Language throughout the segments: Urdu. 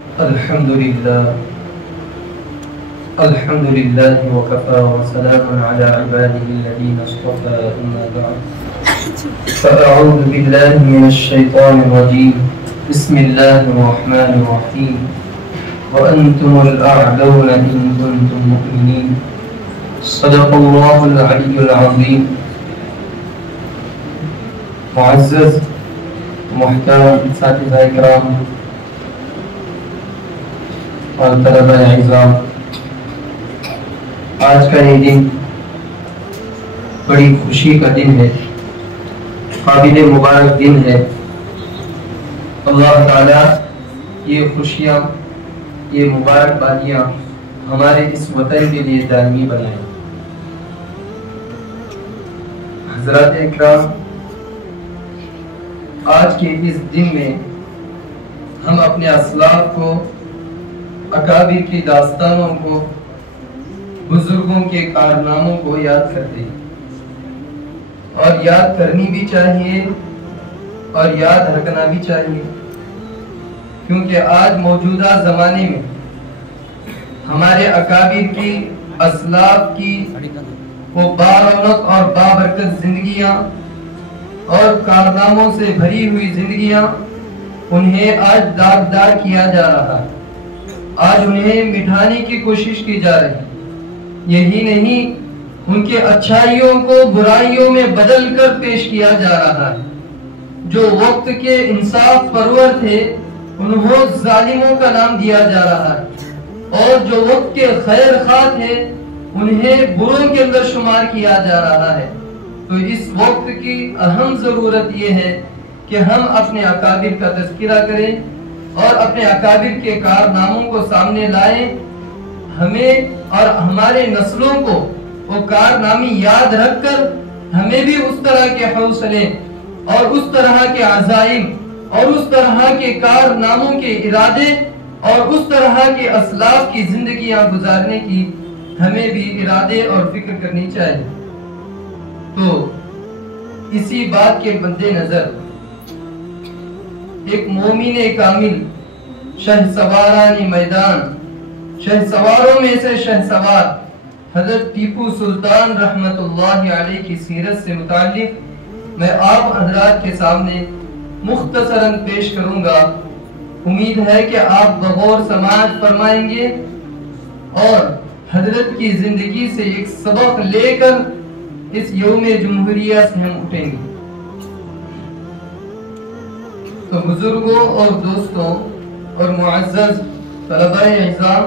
الحمد لله وكفى وسلام على عباده الذين اصطفى أما بعد فأعوذ بالله من الشيطان الرجيم بسم الله الرحمن الرحيم وأنتم الأعلون إن كنتم مؤمنين صدق الله العلي العظيم. معزز محترم اساتذہ کرام اور طلبہ اعزام، آج کا یہ دن بڑی خوشی کا دن ہے، قابل مبارک دن ہے۔ اللہ تعالیٰ یہ خوشیاں، یہ مبارکبادیاں ہمارے اس وطن کے لیے دائمی بنائیں۔ حضرات اکرام، آج کے اس دن میں ہم اپنے اسلاف کو، اکابر کی داستانوں کو، بزرگوں کے کارناموں کو یاد کرتے ہیں، اور یاد کرنی بھی چاہیے اور یاد رکھنا بھی چاہیے، کیونکہ آج موجودہ زمانے میں ہمارے اکابر کی، اسلاف کی وہ بارونق اور بابرکت زندگیاں اور کارناموں سے بھری ہوئی زندگیاں، انہیں آج داغدار کیا جا رہا ہے، آج انہیں مٹھانے کی کوشش کی جا رہی ہے۔ یہی نہیں، ان کے اچھائیوں کو برائیوں میں بدل کر پیش کیا جا رہا ہے۔ جو وقت کے انصاف پرور تھے انہیں ظالموں کا نام دیا جا رہا ہے، اور جو وقت کے خیر خواہ تھے انہیں بروں کے اندر شمار کیا جا رہا ہے۔ تو اس وقت کی اہم ضرورت یہ ہے کہ ہم اپنے اکابر کا تذکرہ کریں اور اپنے اکابر کے کارناموں کو سامنے لائیں۔ ہمیں اور ہمارے نسلوں کو وہ کارنامی یاد رکھ کر ہمیں بھی اس طرح کے حوصلے اور اس طرح کے عزائم اور اس طرح کے کارناموں کے ارادے اور اس طرح کے اسلاف کی زندگیاں گزارنے کی ہمیں بھی ارادے اور فکر کرنی چاہیے۔ تو اسی بات کے مد نظر ایک مومن کامل، شہسواران میدان، شہسواروں میں سے شہسوار حضرت ٹیپو سلطان رحمت اللہ علیہ کی سیرت سے متعلق میں آپ حضرات کے سامنے مختصراً پیش کروں گا۔ امید ہے کہ آپ بغور سماعت فرمائیں گے اور حضرت کی زندگی سے ایک سبق لے کر اس یوم جمہوریہ سے ہم اٹھیں گے۔ تو بزرگوں اور دوستوں اور معزز طلبہ اعزام،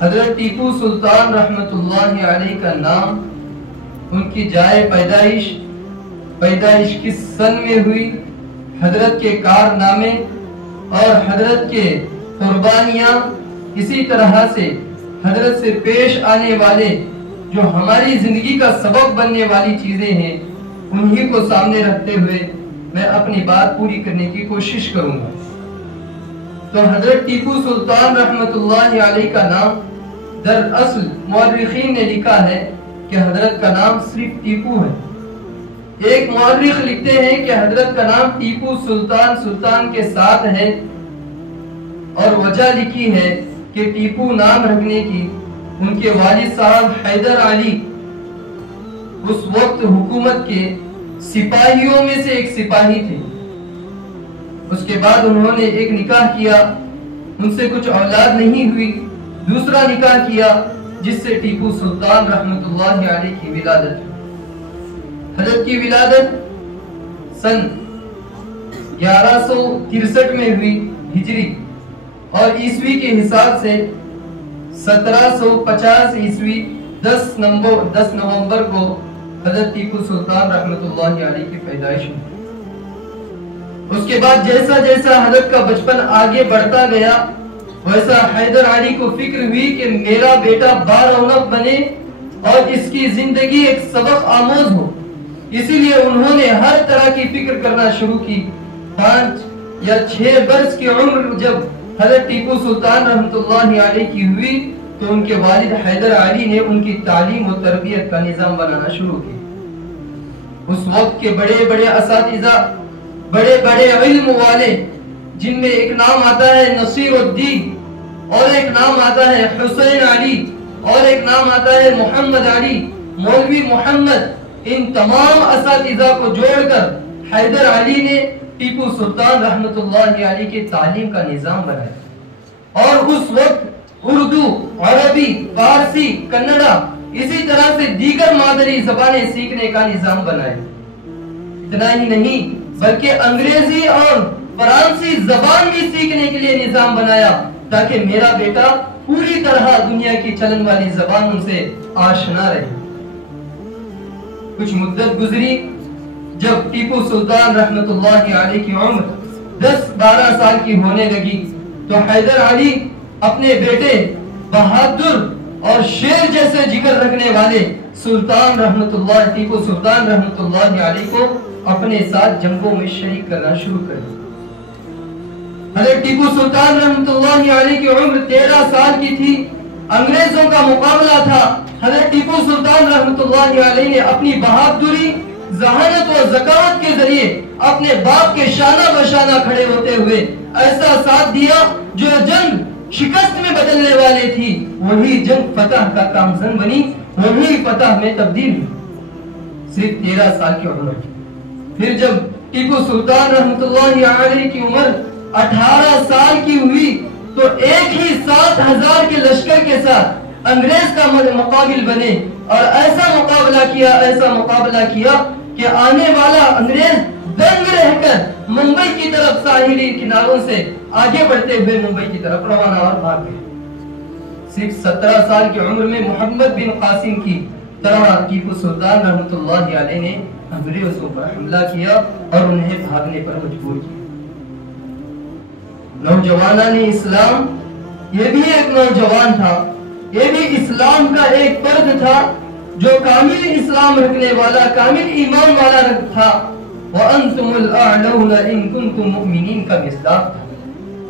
حضرت ٹیپو سلطان رحمت اللہ علیہ کا نام، ان کی جائے پیدائش کس سن میں ہوئی، حضرت کے کارنامے اور حضرت کے قربانیاں، اسی طرح سے حضرت سے پیش آنے والے جو ہماری زندگی کا سبب بننے والی چیزیں ہیں، انہی کو سامنے رکھتے ہوئے میں اپنی بات پوری کرنے کی کوشش کروں گا۔ تو حضرت ٹیپو سلطان رحمت اللہ علیہ کا نام، دراصل مورخین نے لکھا ہے کہ حضرت کا نام صرف ٹیپو ہے۔ ایک مورخ لکھتے ہیں کہ حضرت کا نام ٹیپو سلطان کے ساتھ ہے، اور وجہ لکھی ہے کہ ٹیپو نام رکھنے کی ان کے والد صاحب حیدر علی اس وقت حکومت کے سپاہیوں میں سے ایک سپاہی تھے۔ اس کے بعد انہوں نے ایک نکاح کیا، ان سے کچھ اولاد نہیں ہوئی، دوسرا نکاح کیا جس سے ٹیپو سلطان رحمت اللہ علیہ کی ولادت ہوئی۔ حضرت کی ولادت سن 1163 میں ہوئی ہجری، اور عیسوی کے حساب سے 1750 عیسوی 10 نومبر کو حضرت ٹیپو سلطان رحمت اللہ علیہ کی پیدائش ہوئی۔ اس کے بعد جیسا جیسا حضرت کا بچپن آگے بڑھتا گیا، ویسا حیدر علی کو فکر ہوئی کہ میرا بیٹا بارونق بنے اور اس کی زندگی ایک سبق آموز ہو۔ اسی لیے انہوں نے ہر طرح کی فکر کرنا شروع کی۔ 5 یا 6 برس کی عمر جب حضرت ٹیپو سلطان رحمت اللہ علیہ کی ہوئی تو ان کے والد حیدر علی نے ان کی تعلیم و تربیت کا نظام بنانا شروع کیا۔ اس وقت کے بڑے بڑے اساتذہ، بڑے بڑے علم والے جن میں ایک نام آتا ہے نصیر الدین، اور ایک نام آتا ہے حسین علی، اور ایک نام آتا ہے محمد علی، مولوی محمد، ان تمام اساتذہ کو جوڑ کر حیدر علی نے ٹیپو سلطان رحمت اللہ علیہ کے تعلیم کا نظام بنایا، اور اس وقت اردو، عربی، فارسی، کنڑا، اسی طرح سے دیگر مادری زبانیں سیکھنے کا نظام بنایا۔ اتنا ہی نہیں بلکہ انگریزی اور فرانسی زبان بھی سیکھنے کے لیے نظام بنایا تاکہ میرا بیٹا پوری طرح دنیا کی چلن والی زبانوں سے آشنا رہے۔ کچھ مدت گزری، جب ٹیپو سلطان رحمت اللہ علیہ کی عمر 10-12 سال کی ہونے لگی تو حیدر علی اپنے بیٹے بہادر اور شیر جیسے جگر رکھنے والے سلطان رحمت اللہ، ٹیپو سلطان رحمت اللہ علیہ کو اپنے ساتھ جنگوں میں شریک کرنا شروع کر دیا۔ حضرت ٹیپو سلطان رحمت اللہ علیہ کی عمر 13 سال کی تھی، انگریزوں کا مقابلہ تھا۔ حضرت ٹیپو سلطان رحمت اللہ علیہ نے اپنی بہادری، ذہانت و ذکاوت کے ذریعے اپنے باپ کے شانہ بشانہ کھڑے ہوتے ہوئے ایسا ساتھ دیا جو جنگ شکست میں بدلنے والے تھی وہی جنگ فتح کا کامزن بنی، وہی فتح میں تبدیل ہوئی۔ صرف 13 سال کی عمر۔ پھر جب ٹیپو سلطان رحمت اللہ علیہ کی عمر 18 سال کی ہوئی تو ایک ہی 7,000 کے لشکر کے ساتھ انگریز کا مقابل بنے، اور ایسا مقابلہ کیا کہ آنے والا انگریز دنگ رہ کر ممبئی کی طرف ساحلی کناروں سے آگے بڑھتے ہوئے ممبئی کی طرف روانہ اور بھاگ گئے۔ صرف 17 سال کی عمر میں محمد بن قاسم کی طرح ٹیپو سلطان رحمت اللہ علیہ نے انگریزوں پر حملہ کیا اور انہیں بھاگنے پر مجبور کیا۔ نوجوانان اسلام، یہ بھی ایک نوجوان تھا، یہ بھی اسلام کا ایک فرد تھا جو کامل اسلام رکھنے والا، کامل ایمان والا تھا۔ وَأَنْتُمُ الْأَعْلَوْنَ إِن كُنْتُم مُؤْمِنِينَ کا مصداق تھا۔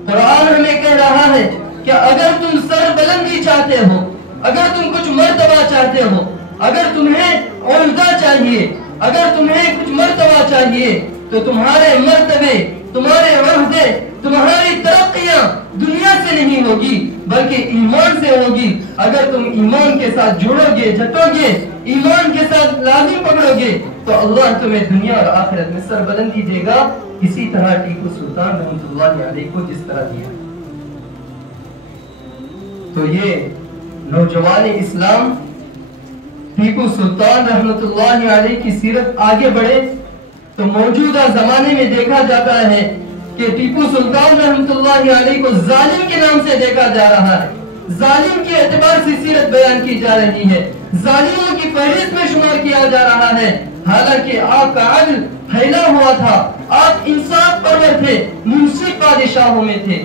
قرآن ہمیں کہہ رہا ہے کہ اگر تم سر بلندی چاہتے ہو، اگر تم کچھ مرتبہ چاہتے ہو، اگر تمہیں عہدہ چاہیے، اگر تمہیں کچھ مرتبہ چاہیے تو تمہارے مرتبے، تمہارے عہدے، تمہاری ترقیاں دنیا سے نہیں ہوگی بلکہ ایمان سے ہوگی۔ اگر تم ایمان کے ساتھ جڑو گے، جھٹو گے، ایمان کے ساتھ لازم پکڑو گے تو اللہ تمہیں دنیا اور آخرت میں سربلندی دے گا، اسی طرح ٹیپو سلطان رحمت اللہ علیہ کو جس طرح دیا۔ تو یہ نوجوان اسلام ٹیپو سلطان رحمت اللہ علیہ کی سیرت آگے بڑھے تو موجودہ زمانے میں دیکھا جاتا ہے کہ ٹیپو سلطان رحمت اللہ علیہ کو ظالم کے نام سے دیکھا جا رہا ہے، ظالم کے اعتبار سے سیرت بیان کی جا رہی ہے، ظالموں کی فہرست میں شمار کیا جا رہا ہے، حالانکہ آپ کا عدل پھیلا ہوا تھا، آپ انصاف پرور تھے، منصف بادشاہوں میں تھے،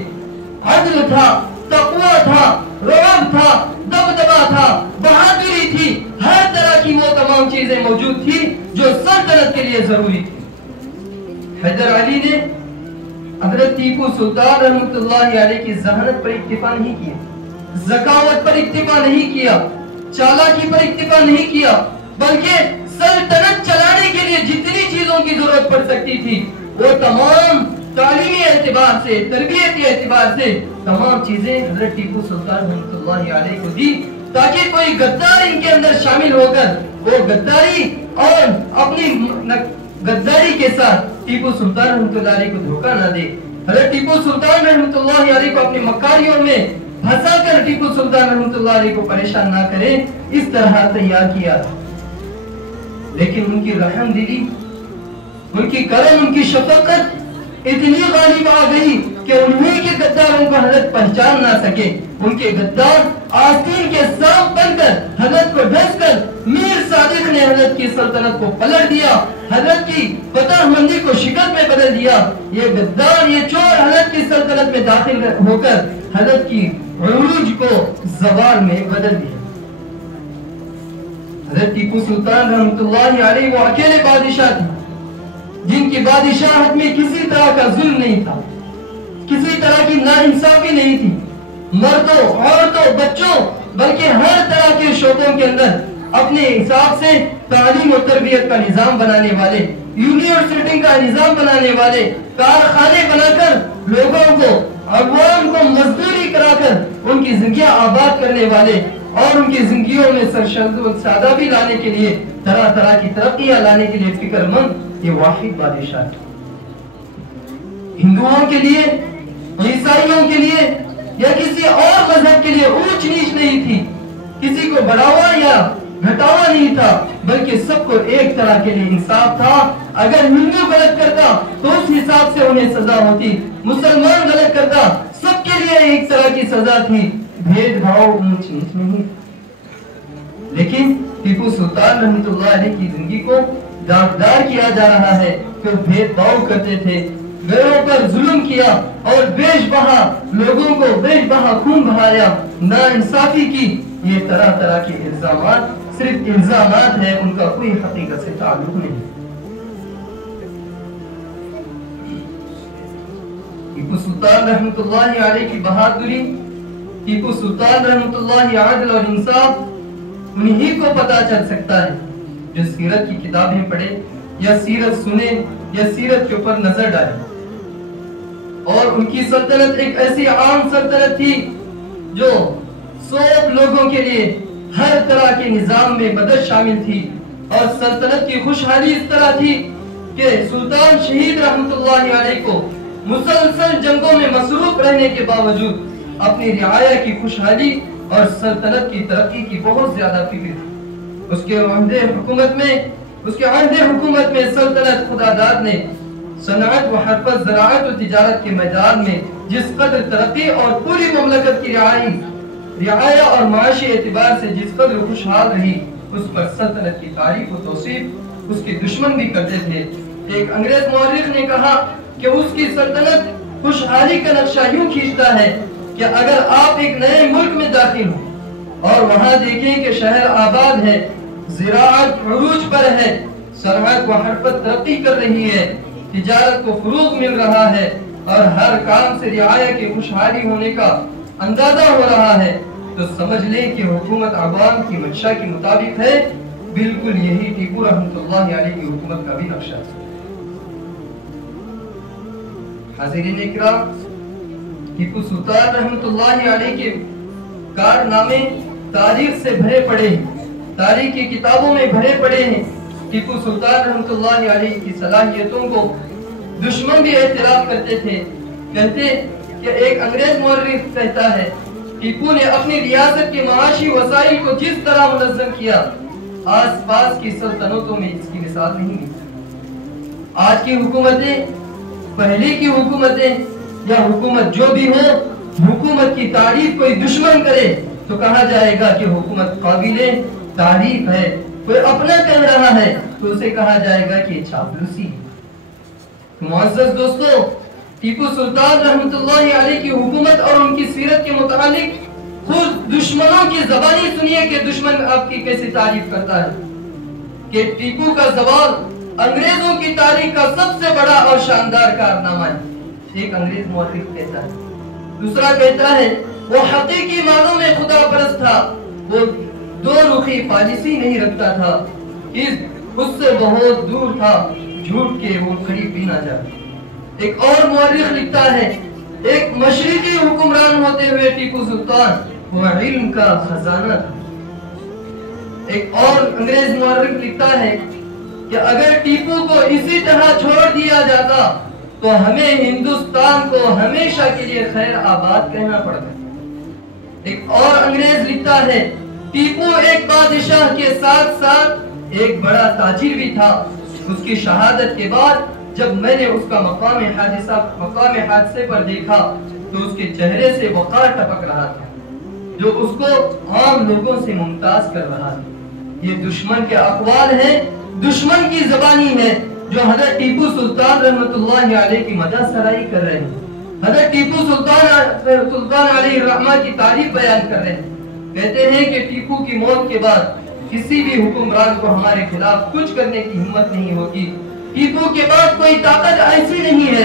عدل تھا، تقوی تھا، رعب تھا، دبدبا تھا، بہادری تھی، ہر طرح کی وہ تمام چیزیں موجود تھی جو سلطنت کے لیے ضروری تھی۔ حیدر علی نے حضرت ٹیپو سلطان رحمت اللہ علیہ کی ذہانت پر اکتفا نہیں کیا، ذکاوت پر اکتفا نہیں کیا، چالاکی پر اکتفا نہیں کیا، بلکہ سلطنت چلانے کے لیے جتنی چیزوں کی ضرورت پڑ سکتی تھی وہ تمام تعلیمی اعتبار سے، تربیتی اعتبار سے تمام چیزیں حضرت ٹیپو سلطان رحمت اللہ علیہ کو دی تاکہ کوئی غدار ان کے اندر شامل ہو کر وہ غداری اور اپنی غداری کے ساتھ ٹیپو سلطان رحمت اللہ علیہ کو دھوکہ نہ دے۔ حضرت ٹیپو سلطان رحمت اللہ علیہ کو اپنی مکاریوں میں پھنسا کر ٹیپو سلطان رحمت اللہ علیہ کو پریشان نہ کرے، اس طرح تیار کیا۔ لیکن ان کی رحم دلی، ان کی کرم، ان کی شفقت اتنی غالب آ گئی کہ انہیں کے غداروں کو حضرت پہچان نہ سکے۔ ان کے غدار آستین کے سانپ بن کر حضرت کو ڈھس کر میر صادق نے حضرت کی سلطنت کو پلٹ دیا، حضرت کی فتح مندی کو شکست میں بدل دیا۔ یہ غدار، یہ چور حضرت کی سلطنت میں داخل ہو کر حضرت کی عروج کو زوال میں بدل دیا۔ حضرت ٹیپو سلطان رحمت اللہ علیہ وہ اکیلے بادشاہ تھے جن کی بادشاہت میں کسی طرح کا ظلم نہیں تھا، کسی طرح کی ناانصافی نہیں تھی، مردوں، عورتوں، بچوں، بلکہ ہر طرح کے شعبوں کے اندر اپنے حساب سے تعلیم و تربیت کا نظام بنانے والے، یونیورسٹی کا نظام بنانے والے، کارخانے بنا کر لوگوں کو، عوام کو مزدوری کرا کر ان کی زندگیاں آباد کرنے والے اور ان کی زندگیوں میں سادگی لانے کے لیے، طرح طرح کی ترقیاں لانے کے لیے فکر مند یہ واحد بادشاہ ہے۔ ہندوؤں کے لیے، عیسائیوں کے لیے یا کسی اور مذہب کے لیے اونچ نیچ نہیں تھی، کسی کو بڑھاوا یا گھٹاوا نہیں تھا، بلکہ سب کو ایک طرح کے لیے انصاف تھا۔ اگر ہندو غلط کرتا تو اس حساب سے انہیں سزا ہوتی، مسلمان غلط کرتا سب کے لیے ایک طرح کی سزا تھی، بھید بھاؤ اونچ نیچ نہیں۔ لیکن ٹیپو سلطان رحمۃ اللہ علیہ کی زندگی کو داغدار کیا جا رہا ہے کہ وہ بھید بھاؤ کرتے تھے، غیروں پر ظلم کیا اور بیش بہا لوگوں کو بیش بہا خون بہایا، ناانصافی کی۔ یہ طرح طرح کے الزامات صرف الزامات ہیں، ان کا کوئی حقیقت سے تعلق نہیں۔ ٹیپو سلطان رحمۃ اللہ علیہ کی بہادری، ٹیپو سلطان رحمۃ اللہ عدل اور انصاف انہی کو پتا چل سکتا ہے جو سیرت کی کتابیں پڑھے یا سیرت سنے یا سیرت کے اوپر نظر ڈالے۔ اور ان کی سلطنت ایک ایسی عام سلطنت تھی جو سب لوگوں کے لیے ہر طرح کے نظام میں مدد شامل تھی، اور سلطنت کی خوشحالی اس طرح تھی کہ سلطان شہید رحمۃ اللہ علیہ کو مسلسل جنگوں میں مصروف رہنے کے باوجود اپنی رعایا کی خوشحالی اور سلطنت کی ترقی کی بہت زیادہ فکر تھی۔ اس کے عہد حکومت میں سلطنت خدا داد نے صنعت و حرفت، زراعت و تجارت کے میدان میں جس قدر ترقی اور پوری مملکت کی رعایا اور معاشی اعتبار سے جس قدر خوشحال رہی، اس پر سلطنت کی تعریف و توصیف اس کے دشمن بھی کرتے تھے۔ ایک انگریز مورخ نے کہا کہ اس کی سلطنت خوشحالی کا نقشہ یوں کھینچتا ہے کہ اگر آپ ایک نئے ملک میں داخل ہوں اور وہاں دیکھیں کہ شہر آباد ہے، زراعت عروج پر ہے، صنعت و حرفت ترقی کر رہی ہے، تجارت کو فروغ مل رہا ہے اور ہر کام سے رعایا کی خوشحالی ہونے کا اندازہ ہو رہا ہے، تو سمجھ لیں کہ حکومت عوام کی منشا کے مطابق ہے۔ بالکل یہی ٹیپو رحمۃ اللہ علیہ کی حکومت کا بھی نقشہ ہے۔ حاضرین اکرام، ٹیپو سلطان رحمۃ اللہ علیہ کے کارنامے تاریخ سے بھرے پڑے ہیں، تاریخ کی کتابوں میں بھرے پڑے ہیں۔ ٹیپو سلطان رحمۃ اللہ علیہ کی صلاحیتوں کو دشمن بھی اعتراف کرتے تھے۔ کہتے کہ ایک انگریز مورخ کہتا ہے، ٹیپو نے اپنی ریاست کے معاشی وسائل کو جس طرح منظم کیا، آس پاس کی سلطنتوں میں اس کی مثال نہیں ملتی۔ آج کی حکومتیں، پہلے کی حکومتیں یا حکومت جو بھی ہو، حکومت کی تعریف کوئی دشمن کرے تو کہا جائے گا کہ حکومت قابل تعریف ہے، کوئی اپنا کہہ رہا ہے تو اسے کہا جائے گا کہ چاپلوسی ہے۔ معزز دوستو، ٹیپو سلطان رحمۃ اللہ علیہ کی حکومت اور ان کی سیرت کے متعلق خود دشمنوں کی زبانی سنیے کہ دشمن آپ کی کیسے تعریف کرتا ہے کہ ٹیپو کا زوال انگریزوں کی تاریخ کا سب سے بڑا اور شاندار کارنامہ ہے۔ ایک انگریز مورخ کہتا ہے، دوسرا کہتا ہے وہ حقیقی معنوں میں خدا پرست تھا، وہ دو رخی پالیسی نہیں رکھتا تھا، اس سے بہت دور تھا، جھوٹ کے وہ قریب بھی نہ جاتا۔ ایک اور مورخ لکھتا ہے، ایک مشرقی حکمران ہوتے ہوئے ٹیپو سلطان وہ علم کا خزانہ تھا۔ ایک اور انگریز مورخ لکھتا ہے کہ اگر ٹیپو کو اسی طرح چھوڑ دیا جاتا تو ہمیں ہندوستان کو ہمیشہ کے لیے خیر آباد کہنا پڑتا۔ ایک اور انگریز لکھتا ہے، ٹیپو ایک بادشاہ کے ساتھ ساتھ ایک بڑا تاجر بھی تھا۔ اس کی شہادت کے بعد جب میں نے اس کا مقام حادثے پر دیکھا تو اس کے چہرے سے وقار ٹپک رہا تھا جو اس کو عام لوگوں سے ممتاز کر رہا تھا۔ یہ دشمن کے اقوال ہیں، دشمن کی زبانی ہے جو حضرت ٹیپو سلطان رحمۃ اللہ علیہ کی مدح سرائی کر رہے ہیں، حضرت ٹیپو سلطان علیہ الرحمہ کی تعریف بیان کر رہے ہیں۔ کہتے ہیں کہ ٹیپو کی موت کے بعد کسی بھی حکمران کو ہمارے خلاف کچھ کرنے کی ہمت نہیں ہوگی۔ ٹیپو کے بعد کوئی طاقت ایسی نہیں ہے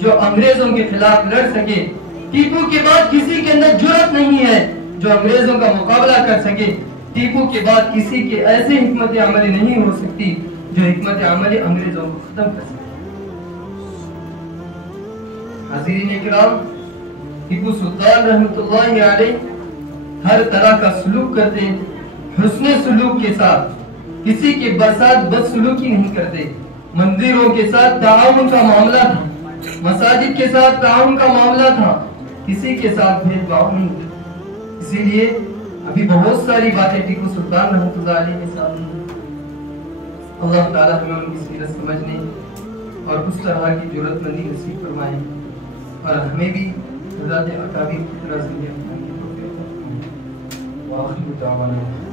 جو انگریزوں کے خلاف لڑ سکے۔ ٹیپو کے بعد کسی کے اندر جرأت نہیں ہے جو انگریزوں کا مقابلہ کر سکے۔ ٹیپو کے بعد کسی کے ایسے حکمت عملی نہیں ہو سکتی جو حکمت عملی انگریزوں کو ختم کر سکتی۔ حاضرین اکرام، ٹیپو سلطان رحمۃ اللہ علیہ ہر طرح کا سلوک کرتے، حسن سلوک کے ساتھ، کسی کے ساتھ بد سلوکی نہیں کرتے، مندروں کے ساتھ تعاون کا معاملہ تھا، مساجد کے ساتھ تعاون کا معاملہ تھا، کسی کے ساتھ بھید بھاؤ نہیں تھا۔ اسی لیے ابھی بہت ساری باتیں ٹیپو سلطان رحمۃ اللہ علیہ کے ساتھ ہیں۔ اللہ تعالیٰ ہمیں ان کی سیرت سمجھنے اور اس طرح کی جرأت مندی نصیب فرمائے اور ہمیں بھی حضرات اکابر کی طرح زندگی اپنانے کی توفیق عطا فرمائے۔ وآخر دعوانا